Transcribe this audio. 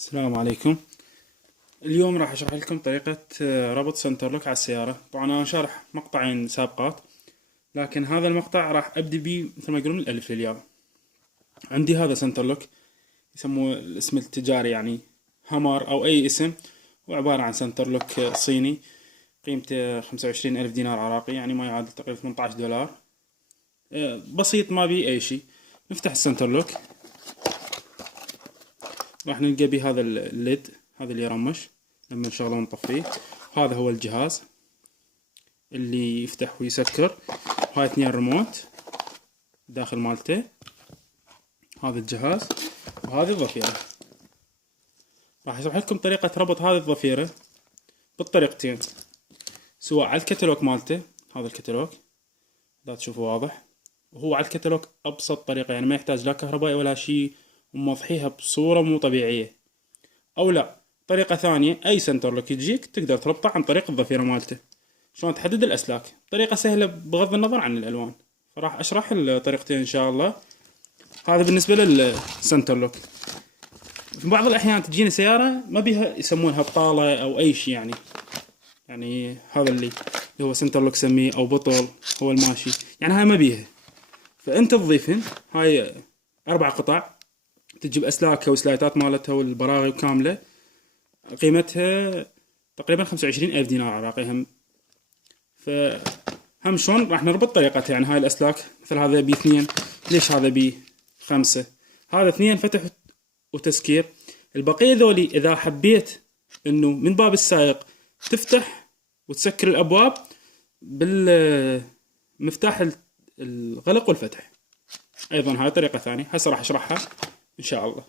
السلام عليكم. اليوم راح اشرح لكم طريقة ربط سنتر لوك على السيارة. طبعا انا شارح مقطعين سابقات، لكن هذا المقطع راح ابدي بيه مثل ما يقولون من الالف للياء. عندي هذا سنتر لوك يسموه الاسم التجاري يعني هامر او اي اسم، هو عبارة عن سنتر لوك صيني قيمته 25,000 دينار عراقي، يعني ما يعادل تقريبا 18 دولار. بسيط ما بيه اي شيء. نفتح السنتر لوك، راح نلقى بيه هذا الليد، هذا اللي يرمش لما نشغله ونطفيه. هذا هو الجهاز اللي يفتح ويسكر. هاي 2 ريموت داخل مالته، هذا الجهاز وهذه الضفيرة. راح اشرح لكم طريقة ربط هذه الضفيرة بالطريقتين، سواء على الكتالوج مالته، هذا الكتالوج لا تشوفوا واضح، وهو على الكتالوج ابسط طريقة، يعني ما يحتاج لا كهربائي ولا شيء، وموضحيها بصورة مو طبيعية. او لا، طريقة ثانية، اي سنتر لوك يجيك تقدر تربطه عن طريق الضفيرة مالته. شلون تحدد الاسلاك، طريقة سهلة بغض النظر عن الالوان. فراح اشرح الطريقتين ان شاء الله. هذا بالنسبة للسنتر لوك. في بعض الاحيان تجينا سيارة ما بيها يسمونها بطالة او اي شيء، يعني هذا اللي هو سنتر لوك سميه او بطل، هو الماشي، يعني هاي ما بيها. فانت تضيفهن، هاي 4 قطع، تجيب اسلاكها وسلايتات مالتها والبراغي كاملة، قيمتها تقريبا 25,000 دينار عراقي هم. فهم شلون راح نربط طريقتها، يعني هاي الاسلاك مثل هذا بي 2، ليش هذا بي 5؟ هذا 2 فتح وتسكير. البقية ذولي اذا حبيت انه من باب السائق تفتح وتسكر الابواب بالمفتاح الغلق والفتح، ايضا هاي طريقة ثانية هسه راح اشرحها ان شاء الله.